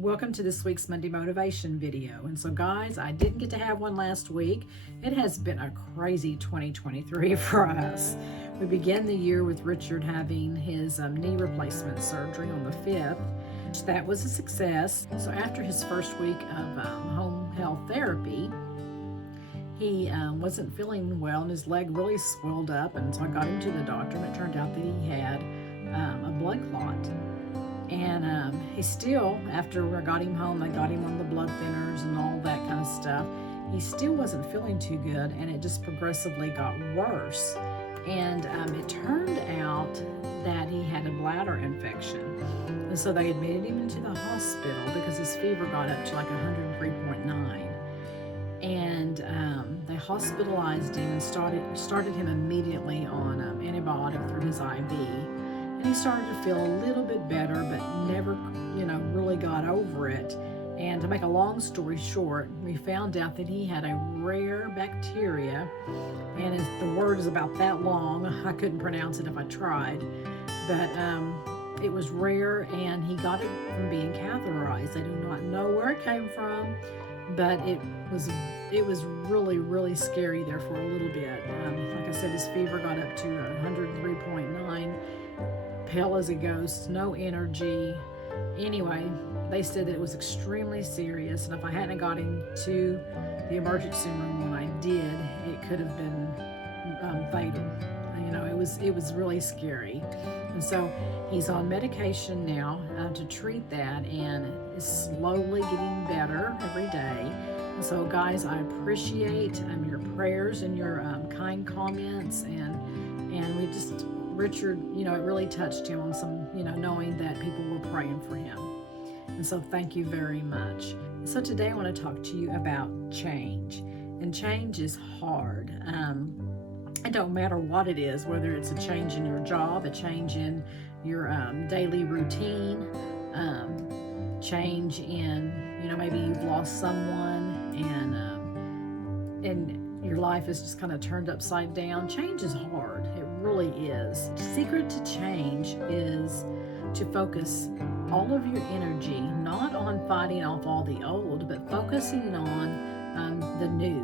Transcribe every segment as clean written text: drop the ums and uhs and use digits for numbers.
Welcome to this week's Monday Motivation video. And so guys, I didn't get to have one last week. It has been a crazy 2023 for us. We began the year with Richard having his knee replacement surgery on the 5th. That was a success. So after his first week of home health therapy, he wasn't feeling well and his leg really swelled up, and so I got him to the doctor, and it turned out that he had a blood clot. And he still, after I got him home, they got him on the blood thinners and all that kind of stuff. He still wasn't feeling too good, and it just progressively got worse. And it turned out that he had a bladder infection. And so they admitted him into the hospital because his fever got up to like 103.9. And they hospitalized him and started him immediately on antibiotic through his IV. And he started to feel a little bit better, but never, really got over it. And to make a long story short, we found out that he had a rare bacteria, and the word is about that long. I couldn't pronounce it if I tried, but it was rare, and he got it from being catheterized. They do not know where it came from, but it was really, really scary there for a little bit. Like I said, his fever got up to 103.9. Pale as a ghost, no energy. Anyway, they said that it was extremely serious, and if I hadn't got him to the emergency room when I did, it could have been fatal. It was really scary. And so he's on medication now to treat that, and is slowly getting better every day. And so guys, I appreciate your prayers and your kind comments, and we just, Richard, it really touched him on some, knowing that people were praying for him. And so thank you very much. So today I want to talk to you about change. And change is hard. It don't matter what it is, whether it's a change in your job, a change in your daily routine, change in, maybe you've lost someone, and your life is just kind of turned upside down. Change is hard. It really is. The secret to change is to focus all of your energy not on fighting off all the old, but focusing on the new.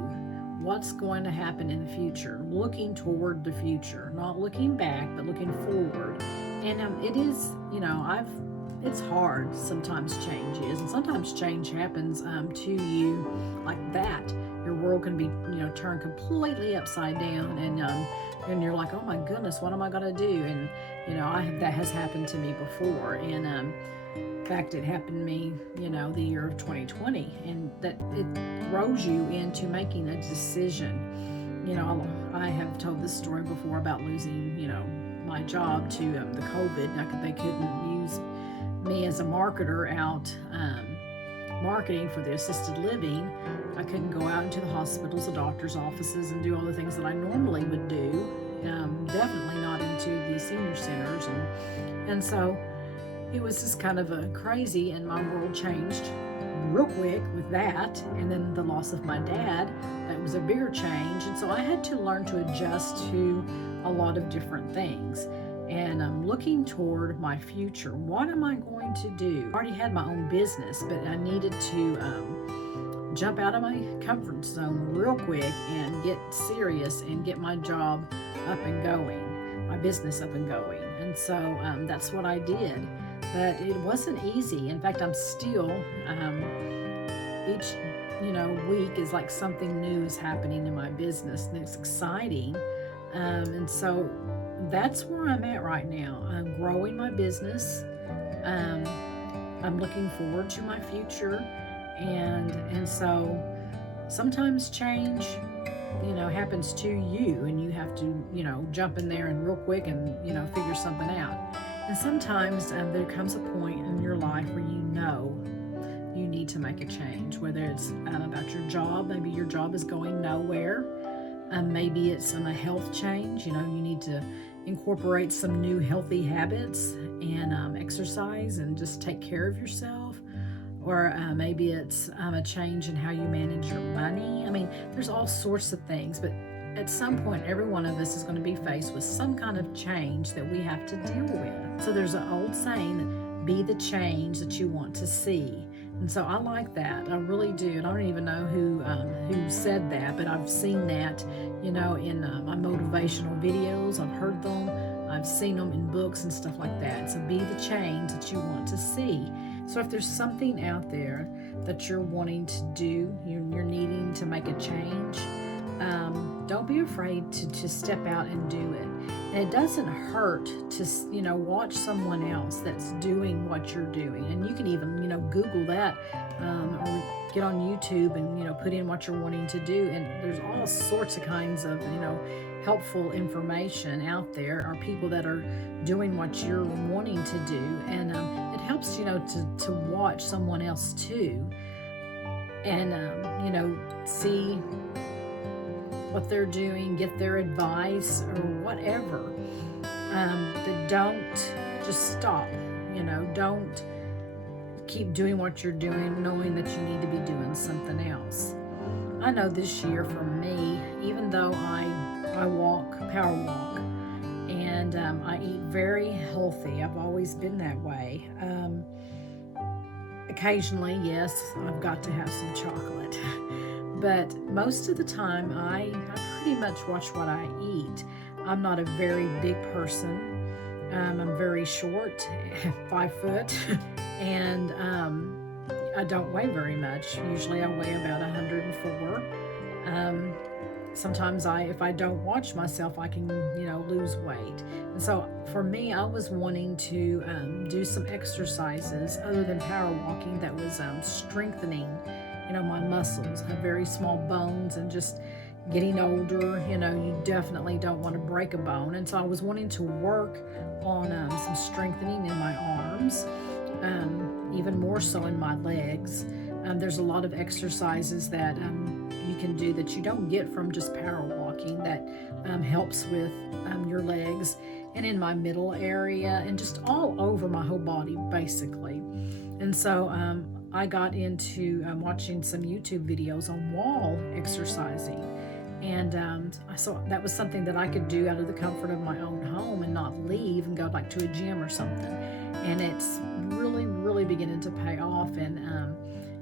What's going to happen in the future? Looking toward the future, not looking back, but looking forward. And it is, it's hard sometimes. Change is, and sometimes change happens to you like that. Your world can be, turned completely upside down, and you're like, oh my goodness, what am I gonna do? And that has happened to me before, and in fact, it happened to me, the year of 2020, and that it throws you into making a decision. I have told this story before about losing, my job to the COVID. They couldn't use me as a marketer out marketing for the assisted living. I couldn't go out into the hospitals, the doctor's offices, and do all the things that I normally would do. Definitely not into the senior centers, and so it was just kind of a crazy, and my world changed real quick with that. And then the loss of my dad, that was a bigger change, and so I had to learn to adjust to a lot of different things. And I'm looking toward my future. What am I going to do? I already had my own business, but I needed to jump out of my comfort zone real quick and get serious and get my job up and going, my business up and going. And so that's what I did. But it wasn't easy. In fact, I'm still, each week is like something new is happening in my business, and it's exciting. And so that's where I'm at right now. I'm growing my business. I'm looking forward to my future, and so sometimes change, happens to you, and you have to, jump in there and real quick and, figure something out. And sometimes there comes a point in your life where you need to make a change, whether it's about your job. Maybe your job is going nowhere. Maybe it's a health change. You need to incorporate some new healthy habits and exercise and just take care of yourself. Or maybe it's a change in how you manage your money. There's all sorts of things, but at some point, every one of us is going to be faced with some kind of change that we have to deal with. So there's an old saying that be the change that you want to see. And so I like that. I really do. And I don't even know who said that, but I've seen that, in my motivational videos. I've heard them. I've seen them in books and stuff like that. So be the change that you want to see. So if there's something out there that you're wanting to do, you're needing to make a change, don't be afraid to step out and do it. And it doesn't hurt to, watch someone else that's doing what you're doing. And you can even, Google that, or get on YouTube and, put in what you're wanting to do. And there's all sorts of kinds of, helpful information out there, or people that are doing what you're wanting to do. And it helps, to watch someone else too. And, see what they're doing, get their advice or whatever. But don't just stop, don't keep doing what you're doing knowing that you need to be doing something else. I know this year for me, even though I power walk, and I eat very healthy. I've always been that way. Occasionally, yes, I've got to have some chocolate. But most of the time, I pretty much watch what I eat. I'm not a very big person. I'm very short, 5 foot, and I don't weigh very much. Usually I weigh about 104. Sometimes if I don't watch myself, I can, lose weight. And so for me, I was wanting to do some exercises other than power walking that was strengthening my muscles. I have very small bones, and just getting older, you definitely don't want to break a bone. And so I was wanting to work on some strengthening in my arms, even more so in my legs. There's a lot of exercises that you can do that you don't get from just power walking that helps with your legs, and in my middle area, and just all over my whole body, basically. And so I got into watching some YouTube videos on wall exercising. And so that was something that I could do out of the comfort of my own home and not leave and go like to a gym or something. And it's really, really beginning to pay off. And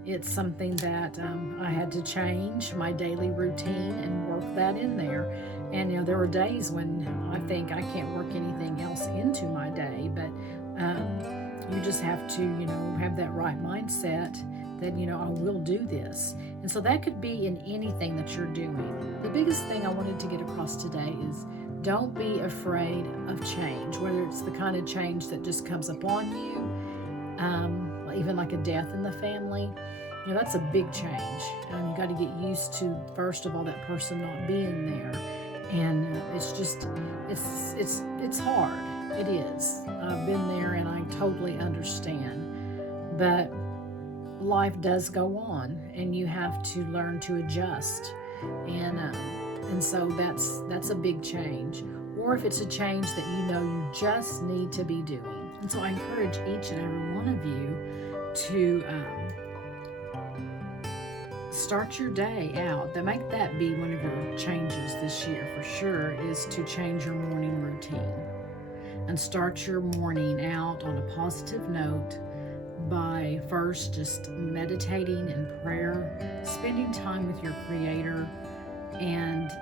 it's something that I had to change my daily routine and work that in there. And, there were days when I think I can't work anything else into my day, but you just have to, have that right mindset that, I will do this. And so that could be in anything that you're doing. The biggest thing I wanted to get across today is don't be afraid of change, whether it's the kind of change that just comes upon you, even like a death in the family. That's a big change. You got to get used to, first of all, that person not being there. And it's hard. It is. I've been there and I totally understand. But life does go on, and you have to learn to adjust. And so that's a big change. Or if it's a change that you just need to be doing. And so I encourage each and every one of you to start your day out. Make that be one of your changes this year for sure, is to change your morning routine. And start your morning out on a positive note by first just meditating in prayer, spending time with your Creator, and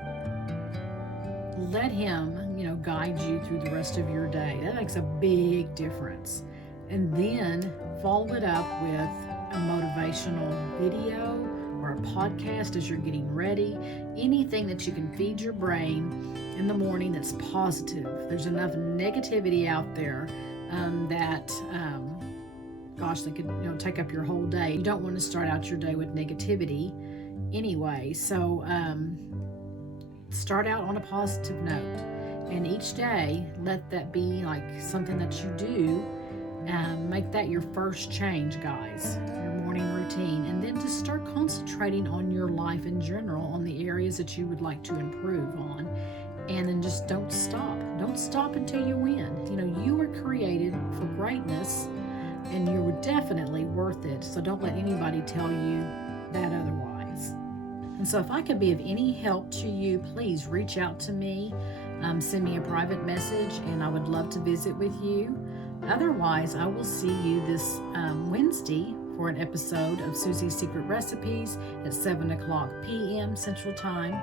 let Him, guide you through the rest of your day. That makes a big difference. And then follow it up with a motivational video or a podcast as you're getting ready. Anything that you can feed your brain in the morning that's positive. There's enough negativity out there that that could take up your whole day. You don't want to start out your day with negativity anyway. So start out on a positive note, and each day let that be like something that you do. Make that your first change, guys, your morning routine. And then just start concentrating on your life in general, on the areas that you would like to improve on. And then just don't stop. Don't stop until you win. You were created for greatness, and you were definitely worth it. So don't let anybody tell you that otherwise. And so if I could be of any help to you, please reach out to me. Send me a private message, and I would love to visit with you. Otherwise, I will see you this Wednesday for an episode of Susie's Secret Recipes at 7 o'clock p.m. Central Time.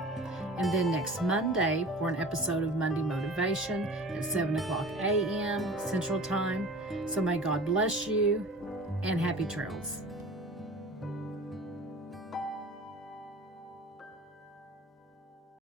And then next Monday for an episode of Monday Motivation at 7 o'clock a.m. Central Time. So may God bless you and happy trails.